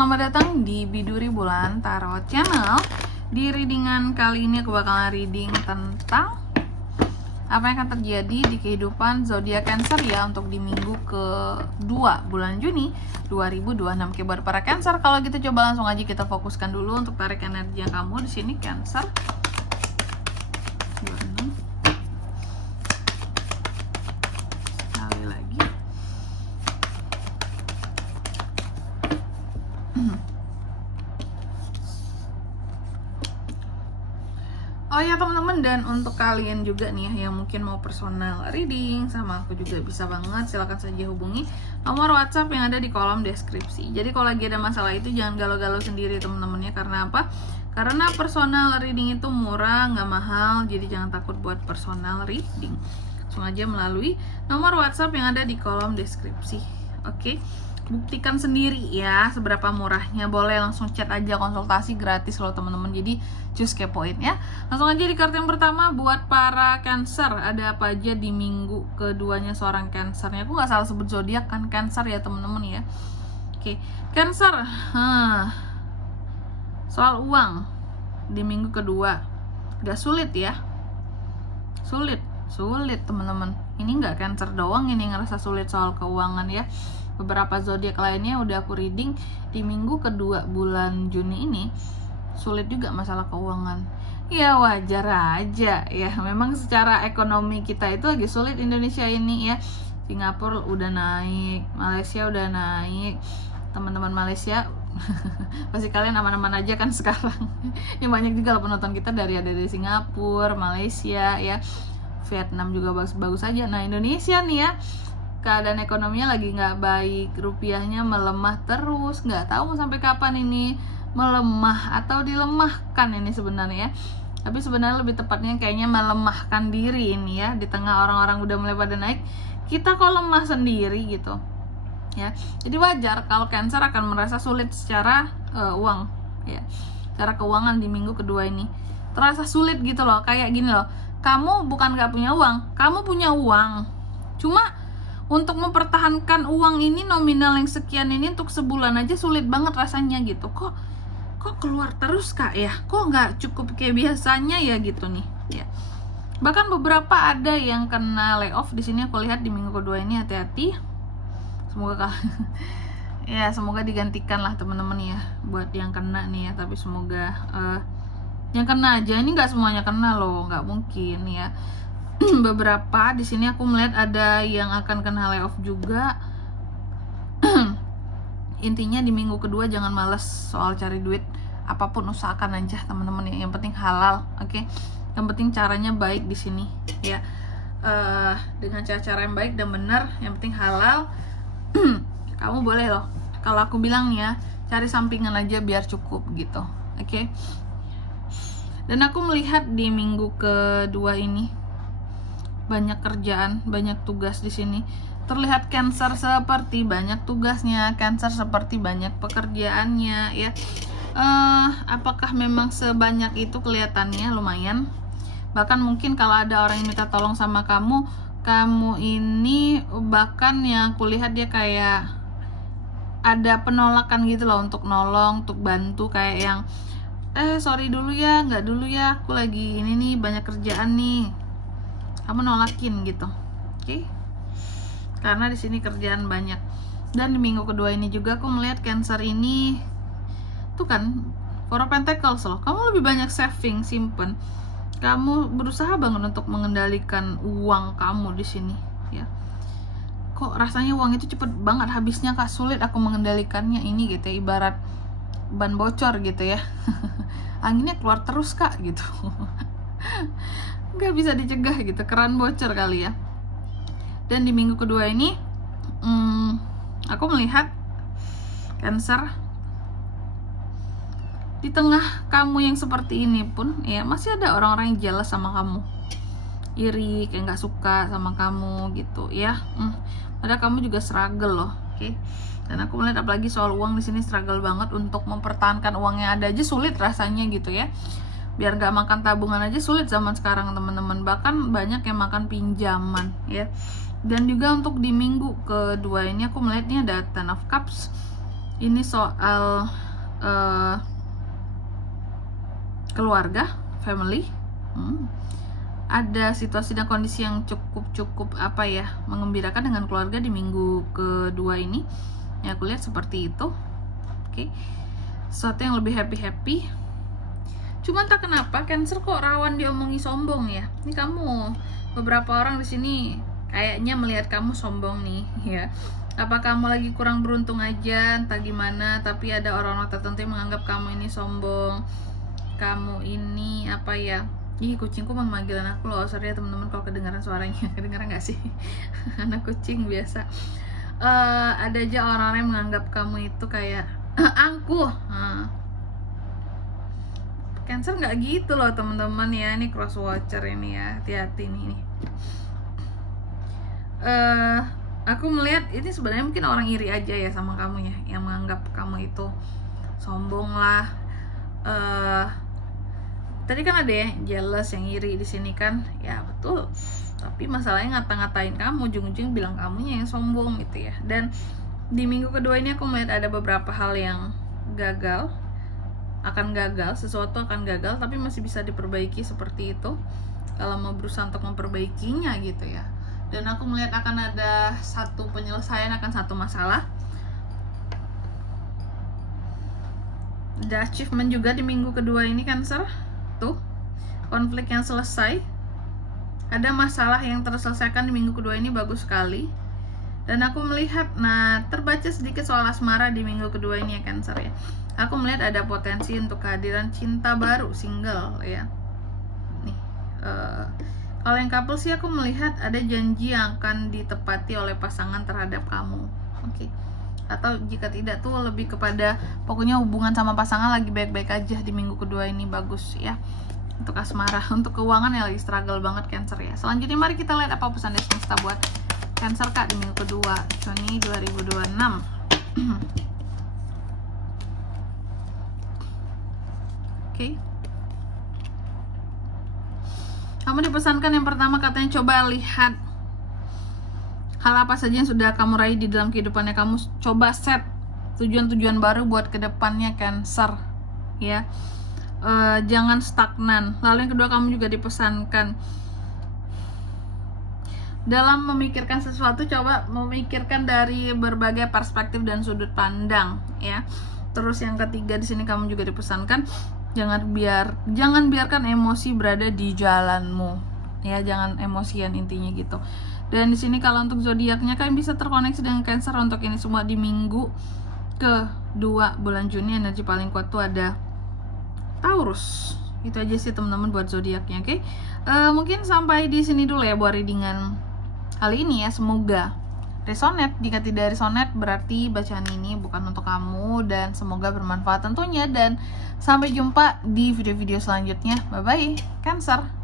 selamat datang di Biduri Bulan Tarot Channel. Di readingan kali ini aku bakalan reading tentang apa yang akan terjadi di kehidupan zodiak Cancer ya untuk di minggu ke-2 bulan Juni 2026. Oke, buat para Cancer, kalau gitu coba langsung aja kita fokuskan dulu untuk tarik energi yang kamu di sini Cancer. 26. Sekali lagi. Oh ya teman-teman, dan untuk kalian juga nih ya yang mungkin mau personal reading sama aku juga bisa banget, silahkan saja hubungi nomor WhatsApp yang ada di kolom deskripsi. Jadi kalau lagi ada masalah itu jangan galau-galau sendiri teman-temannya. Karena apa? Karena personal reading itu murah, nggak mahal, jadi jangan takut buat personal reading. Langsung aja melalui nomor WhatsApp yang ada di kolom deskripsi. Oke? Buktikan sendiri ya seberapa murahnya. Boleh langsung chat aja, konsultasi gratis loh teman-teman. Jadi cus kepoin ya. Langsung aja di kartu yang pertama buat para Cancer. Ada apa aja di minggu keduanya seorang Cancernya. Aku nggak salah sebut zodiak kan, Cancer ya teman-teman ya. Oke, Cancer. Soal uang di minggu kedua gak sulit ya. Sulit teman-teman. Ini nggak Cancer doang ini ngerasa sulit soal keuangan ya. Beberapa zodiak lainnya udah aku reading di minggu kedua bulan Juni ini sulit juga masalah keuangan. Ya wajar aja ya, memang secara ekonomi kita itu lagi sulit Indonesia ini ya. Singapura udah naik, Malaysia udah naik. Teman-teman Malaysia pasti kalian aman-aman aja kan sekarang. Ya banyak juga loh penonton kita ada dari Singapura, Malaysia ya, Vietnam juga bagus-bagus aja. Nah Indonesia nih ya, keadaan ekonominya lagi nggak baik, rupiahnya melemah terus, nggak tahu mau sampai kapan ini melemah atau dilemahkan ini sebenarnya. Tapi sebenarnya lebih tepatnya kayaknya melemahkan diri ini ya, di tengah orang-orang udah mulai pada naik, kita kok lemah sendiri gitu ya. Jadi wajar kalau Cancer akan merasa sulit secara uang ya, secara keuangan di minggu kedua ini terasa sulit gitu loh. Kayak gini loh, kamu bukan nggak punya uang, kamu punya uang, cuma untuk mempertahankan uang ini nominal yang sekian ini untuk sebulan aja sulit banget rasanya gitu. Kok keluar terus kak ya? Kok nggak cukup kayak biasanya ya gitu nih ya. Bahkan beberapa ada yang kena layoff di sini aku lihat di minggu kedua ini. Hati-hati. Semoga ya semoga digantikan lah teman-teman ya buat yang kena nih ya. Tapi semoga yang kena aja, ini nggak semuanya kena loh, nggak mungkin ya. Beberapa di sini aku melihat ada yang akan kena layoff juga. Intinya di minggu kedua jangan males soal cari duit, apapun usahakan aja teman-teman ya. Yang penting halal, oke? Yang penting caranya baik di sini ya. Dengan cara-cara yang baik dan benar, yang penting halal. Kamu boleh loh, kalau aku bilang ya, cari sampingan aja biar cukup gitu, oke? Dan aku melihat di minggu kedua ini banyak kerjaan, banyak tugas di sini. Terlihat Cancer seperti banyak tugasnya, Cancer seperti banyak pekerjaannya ya. Apakah memang sebanyak itu? Kelihatannya lumayan. Bahkan mungkin kalau ada orang yang minta tolong sama kamu ini bahkan yang kulihat dia kayak ada penolakan gitu loh untuk nolong, untuk bantu, kayak yang sorry dulu ya, nggak dulu ya, aku lagi ini nih banyak kerjaan nih, kamu nolakin gitu, oke? Karena di sini kerjaan banyak. Dan di minggu kedua ini juga aku melihat Cancer ini tuh kan Four of Pentacles loh. Kamu lebih banyak saving, simpen. Kamu berusaha banget untuk mengendalikan uang kamu di sini ya. Kok rasanya uang itu cepet banget habisnya kak, sulit aku mengendalikannya ini gitu ya, ibarat ban bocor gitu ya. Anginnya keluar terus kak gitu. Nggak bisa dicegah gitu, keran bocor kali ya. Dan di minggu kedua ini aku melihat Cancer di tengah kamu yang seperti ini pun ya masih ada orang-orang yang jealous sama kamu, iri, kayak nggak suka sama kamu gitu ya. Padahal kamu juga struggle loh, oke? Dan aku melihat apalagi soal uang di sini struggle banget untuk mempertahankan uang yang ada aja sulit rasanya gitu ya. Biar nggak makan tabungan aja sulit zaman sekarang teman-teman. Bahkan banyak yang makan pinjaman ya. Dan juga untuk di minggu kedua ini aku melihat ini ada Ten of Cups Ini soal keluarga, family. Ada situasi dan kondisi yang cukup mengembirakan dengan keluarga di minggu kedua ini. Ya, aku lihat seperti itu. Oke. Sesuatu yang lebih happy. Cuman tak kenapa Cancer kok rawan diomongi sombong ya. Ini kamu, beberapa orang di sini kayaknya melihat kamu sombong nih ya. Apa kamu lagi kurang beruntung aja, entah gimana, tapi ada orang-orang tertentu yang menganggap kamu ini sombong. Kamu ini Ih, kucingku memanggilan aku loh. Sorry ya teman-teman kalau kedengaran suaranya. Kedengaran gak sih? Anak kucing biasa. Ada aja orang-orang yang menganggap kamu itu kayak angkuh. Cancer nggak gitu loh teman-teman ya. Ini cross watcher ini ya, hati-hati nih. Aku melihat ini sebenarnya mungkin orang iri aja ya sama kamu ya, yang menganggap kamu itu sombong lah. Tadi kan ada ya jealous, yang iri di sini kan, ya betul. Tapi masalahnya ngata-ngatain kamu, ujung-ujung bilang kamunya yang sombong gitu ya. Dan di minggu kedua ini aku melihat ada beberapa hal yang sesuatu akan gagal, tapi masih bisa diperbaiki seperti itu kalau mau berusaha untuk memperbaikinya gitu ya. Dan aku melihat akan ada satu penyelesaian akan satu masalah. Ada achievement juga di minggu kedua ini Cancer. Tuh, konflik yang selesai. Ada masalah yang terselesaikan di minggu kedua ini, bagus sekali. Dan aku melihat, terbaca sedikit soal asmara di minggu kedua ini ya Cancer ya. Aku melihat ada potensi untuk kehadiran cinta baru, single ya. Nih, kalau yang couple sih aku melihat ada janji yang akan ditepati oleh pasangan terhadap kamu. Oke. Atau jika tidak tuh lebih kepada pokoknya hubungan sama pasangan lagi baik-baik aja di minggu kedua ini, bagus ya. Untuk asmara, untuk keuangan yang lagi struggle banget Cancer ya. Selanjutnya mari kita lihat apa pesan dari semesta buat Cancer Kak di minggu kedua Juni 2026. Oke. Kamu dipesankan yang pertama, katanya coba lihat hal apa saja yang sudah kamu raih di dalam kehidupannya kamu. Coba set tujuan-tujuan baru buat kedepannya Cancer ya. Jangan stagnan. Lalu yang kedua, kamu juga dipesankan dalam memikirkan sesuatu, coba memikirkan dari berbagai perspektif dan sudut pandang ya. Terus yang ketiga di sini kamu juga dipesankan jangan biarkan emosi berada di jalanmu ya, jangan emosian intinya gitu. Dan di sini kalau untuk zodiaknya kalian bisa terkoneksi dengan Cancer untuk ini semua di minggu kedua bulan Juni. Energi paling kuat tuh ada Taurus. Itu aja sih teman-teman buat zodiaknya. Oke. Mungkin sampai di sini dulu ya buat readingan kali ini ya. Semoga resonate. Jika tidak resonate berarti bacaan ini bukan untuk kamu, dan semoga bermanfaat tentunya. Dan sampai jumpa di video-video selanjutnya. Bye bye Cancer.